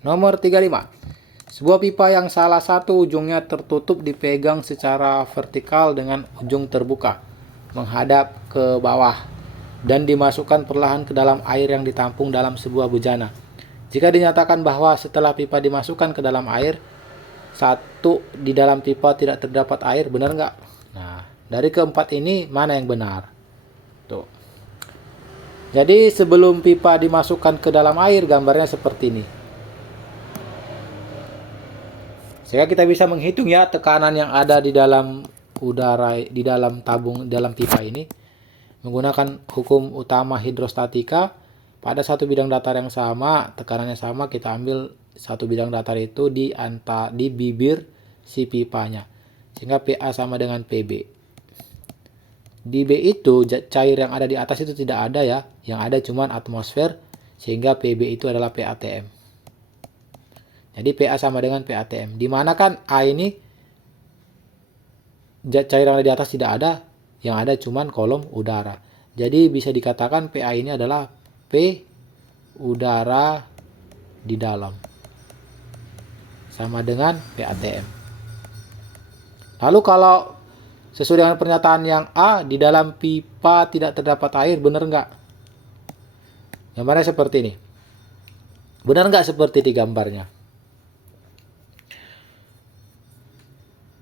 Nomor 35. Sebuah pipa yang salah satu ujungnya tertutup dipegang secara vertikal dengan ujung terbuka, menghadap ke bawah, dan dimasukkan perlahan ke dalam air yang ditampung dalam sebuah bejana. Jika dinyatakan bahwa setelah pipa dimasukkan ke dalam air, satu di dalam pipa tidak terdapat air, benar nggak? Nah, dari keempat ini mana yang benar? Tuh. Jadi sebelum pipa dimasukkan ke dalam air, gambarnya seperti ini. Sehingga kita bisa menghitung ya tekanan yang ada di dalam udara, di dalam tabung, dalam pipa ini. Menggunakan hukum utama hidrostatika, pada satu bidang datar yang sama, tekanannya sama, kita ambil satu bidang datar itu di bibir si pipanya. Sehingga PA sama dengan PB. Di B itu cair yang ada di atas itu tidak ada ya, yang ada cuma atmosfer, sehingga PB itu adalah PATM. Jadi PA sama dengan PATM. Dimana kan A ini cairan di atas tidak ada, yang ada cuman kolom udara. Jadi bisa dikatakan PA ini adalah P udara di dalam. Sama dengan PATM. Lalu kalau sesuai dengan pernyataan yang A, di dalam pipa tidak terdapat air, benar nggak? Gambarnya seperti ini. Benar nggak seperti di gambarnya?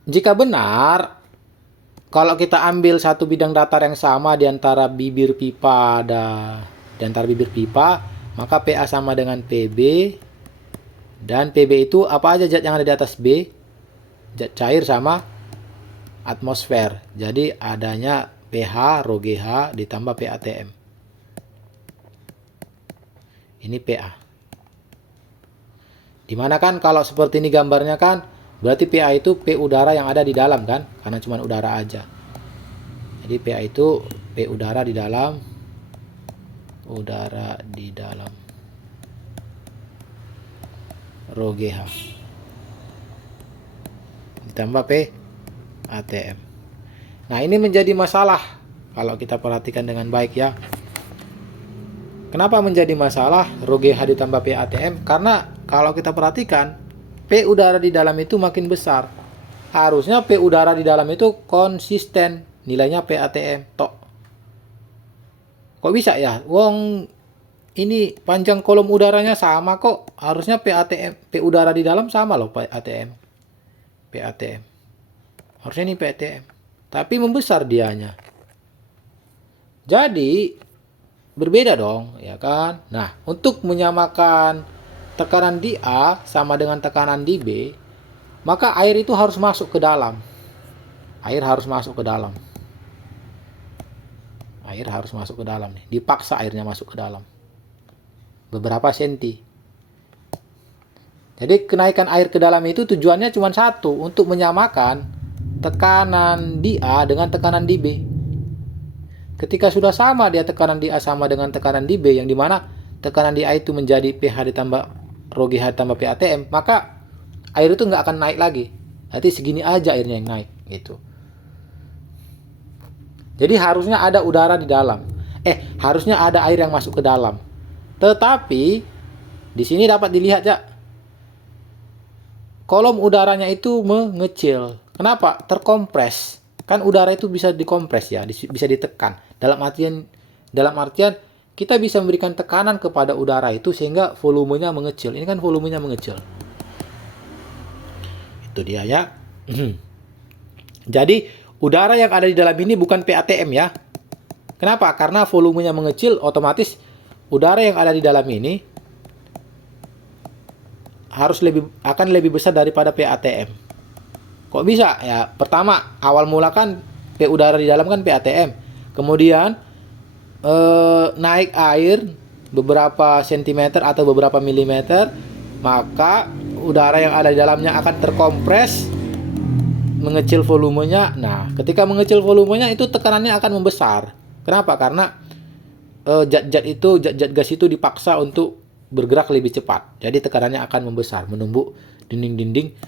Jika benar, kalau kita ambil satu bidang datar yang sama di antara bibir pipa maka PA sama dengan PB, dan PB itu apa aja zat yang ada di atas B? Zat cair sama atmosfer. Jadi adanya pH rho GH ditambah PATM. Ini PA. Dimana kan kalau seperti ini gambarnya kan, berarti PA itu P udara yang ada di dalam kan, karena cuma udara aja. Jadi PA itu P udara di dalam, rho GH ditambah P ATM. Nah, ini menjadi masalah kalau kita perhatikan dengan baik ya. Kenapa menjadi masalah rho GH ditambah P ATM? Karena kalau kita perhatikan, P udara di dalam itu makin besar. Harusnya P udara di dalam itu konsisten nilainya PATM. Tok. Kok bisa ya? Wong ini panjang kolom udaranya sama kok. Harusnya PATM, P udara di dalam sama loh PATM. Harusnya ini PATM. Tapi membesar dianya. Jadi berbeda dong, ya kan? Nah, untuk menyamakan tekanan di A sama dengan tekanan di B, maka air itu harus masuk ke dalam. Air harus masuk ke dalam. Air harus masuk ke dalam nih. Dipaksa airnya masuk ke dalam. Beberapa senti. Jadi kenaikan air ke dalam itu tujuannya cuma satu, untuk menyamakan tekanan di A dengan tekanan di B. Ketika sudah sama dia tekanan di A sama dengan tekanan di B, yang dimana tekanan di A itu menjadi pH ditambah rho GH tambah PATM, maka air itu nggak akan naik lagi. Nanti segini aja airnya yang naik gitu. Jadi harusnya ada udara di dalam. Harusnya ada air yang masuk ke dalam. Tetapi di sini dapat dilihat ya, kolom udaranya itu mengecil. Kenapa? Terkompres. Kan udara itu bisa dikompres ya, bisa ditekan. Dalam artian kita bisa memberikan tekanan kepada udara itu sehingga volumenya mengecil. Ini kan volumenya mengecil. Itu dia ya. Jadi udara yang ada di dalam ini bukan PATM ya. Kenapa? Karena volumenya mengecil, otomatis udara yang ada di dalam ini akan lebih besar daripada PATM. Kok bisa? Ya, pertama, awal mula kan P udara di dalam kan PATM. Kemudian naik air beberapa sentimeter atau beberapa milimeter, maka udara yang ada di dalamnya akan terkompres, mengecil volumenya. Nah, ketika mengecil volumenya itu tekanannya akan membesar. Kenapa? Karena zat gas itu dipaksa untuk bergerak lebih cepat. Jadi tekanannya akan membesar, menumbuk dinding-dinding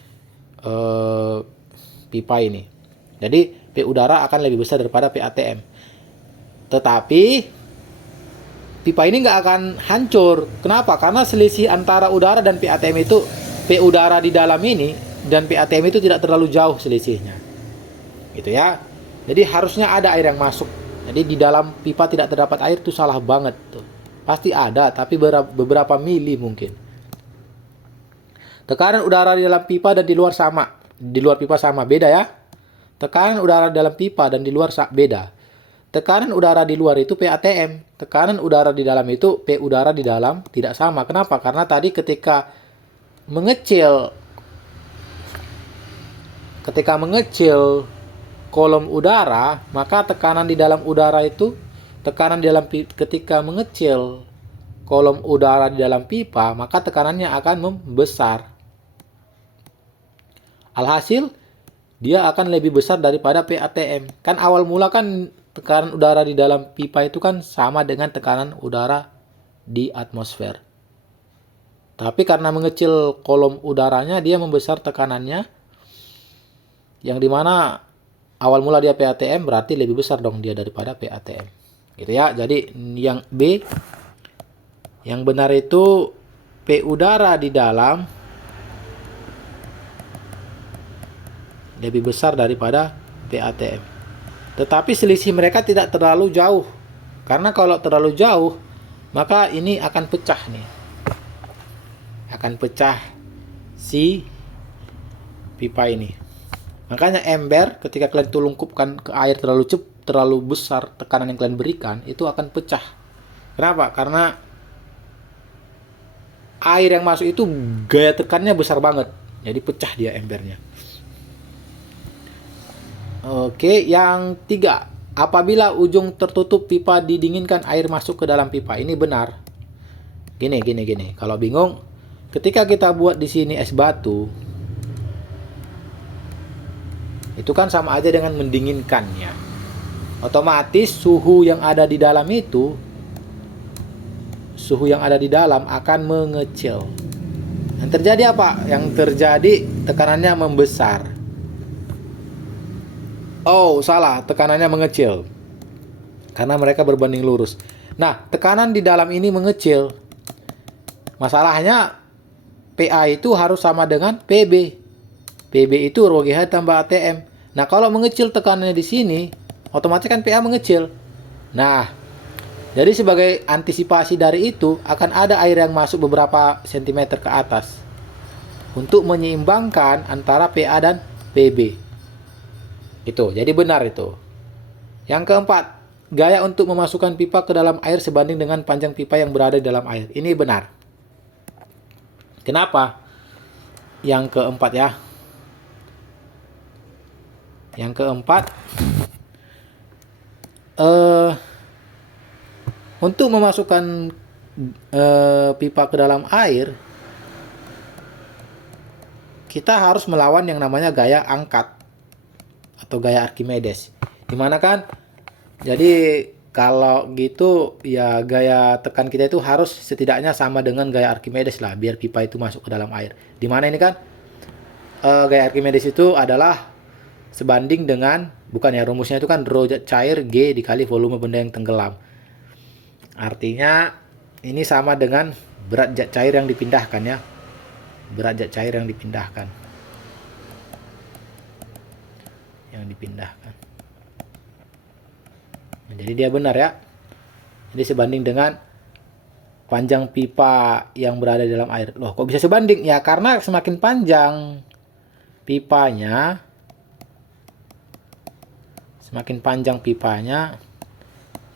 pipa ini. Jadi P udara akan lebih besar daripada PATM. Tetapi pipa ini nggak akan hancur. Kenapa? Karena selisih antara udara dan PATM itu, P udara di dalam ini dan PATM itu tidak terlalu jauh selisihnya. Gitu ya. Jadi harusnya ada air yang masuk. Jadi di dalam pipa tidak terdapat air itu salah banget tuh. Pasti ada, tapi beberapa mili mungkin. Tekanan udara di dalam pipa dan di luar sama. Di luar pipa sama, beda ya. Tekanan udara di dalam pipa dan di luar beda. Tekanan udara di luar itu PATM. Tekanan udara di dalam itu P udara di dalam tidak sama. Kenapa? Karena tadi ketika mengecil kolom udara, maka tekanan di dalam udara itu, ketika mengecil kolom udara di dalam pipa, maka tekanannya akan membesar. Alhasil, dia akan lebih besar daripada PATM. Kan awal mula kan tekanan udara di dalam pipa itu kan sama dengan tekanan udara di atmosfer. Tapi karena mengecil kolom udaranya, dia membesar tekanannya, yang dimana awal mula dia PATM, berarti lebih besar dong dia daripada PATM. Gitu ya. Jadi yang B, yang benar itu P udara di dalam lebih besar daripada PATM. Tetapi selisih mereka tidak terlalu jauh. Karena kalau terlalu jauh, maka ini akan pecah nih. Akan pecah si pipa ini. Makanya ember ketika kalian tulungkupkan ke air terlalu besar, tekanan yang kalian berikan itu akan pecah. Kenapa? Karena air yang masuk itu gaya tekannya besar banget. Jadi pecah dia embernya. Oke, yang 3. Apabila ujung tertutup pipa didinginkan, air masuk ke dalam pipa. Ini benar. Gini. Kalau bingung, ketika kita buat di sini es batu, itu kan sama aja dengan mendinginkannya. Otomatis suhu yang ada di dalam akan mengecil. Yang terjadi apa? Yang terjadi tekanannya membesar. Oh, salah, tekanannya mengecil. Karena mereka berbanding lurus. Nah, tekanan di dalam ini mengecil. Masalahnya PA itu harus sama dengan PB. PB itu ROGH tambah ATM. Nah, kalau mengecil tekanannya di sini, otomatis kan PA mengecil. Nah, jadi sebagai antisipasi dari itu, akan ada air yang masuk beberapa sentimeter ke atas untuk menyeimbangkan antara PA dan PB. Itu, jadi benar itu. Yang keempat, gaya untuk memasukkan pipa ke dalam air sebanding dengan panjang pipa yang berada di dalam air. Ini benar. Kenapa? Yang keempat ya. Yang keempat, untuk memasukkan pipa ke dalam air, kita harus melawan yang namanya gaya angkat atau gaya Archimedes. Dimana kan? Jadi kalau gitu ya gaya tekan kita itu harus setidaknya sama dengan gaya Archimedes lah, biar pipa itu masuk ke dalam air. Dimana ini kan gaya Archimedes itu adalah sebanding dengan, bukan ya, rumusnya itu kan rho cair G dikali volume benda yang tenggelam. Artinya ini sama dengan berat zat cair yang dipindahkan ya. Berat zat cair yang dipindahkan. Nah, jadi dia benar ya. Jadi sebanding dengan panjang pipa yang berada di dalam air. Loh, kok bisa sebanding? Ya karena semakin panjang pipanya,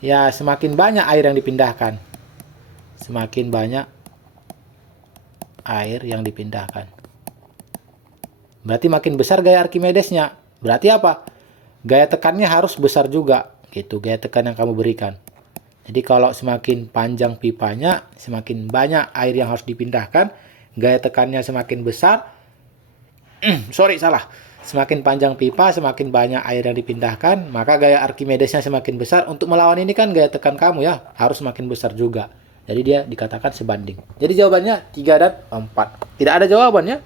ya semakin banyak air yang dipindahkan. Semakin banyak air yang dipindahkan. Berarti makin besar gaya Archimedesnya. Berarti apa? Gaya tekannya harus besar juga. Gitu, gaya tekan yang kamu berikan. Jadi kalau semakin panjang pipanya, semakin banyak air yang harus dipindahkan. Gaya tekannya semakin besar. Semakin panjang pipa, semakin banyak air yang dipindahkan, maka gaya Archimedesnya semakin besar. Untuk melawan ini kan gaya tekan kamu ya harus semakin besar juga. Jadi dia dikatakan sebanding. Jadi jawabannya 3 dan 4. Tidak ada jawabannya.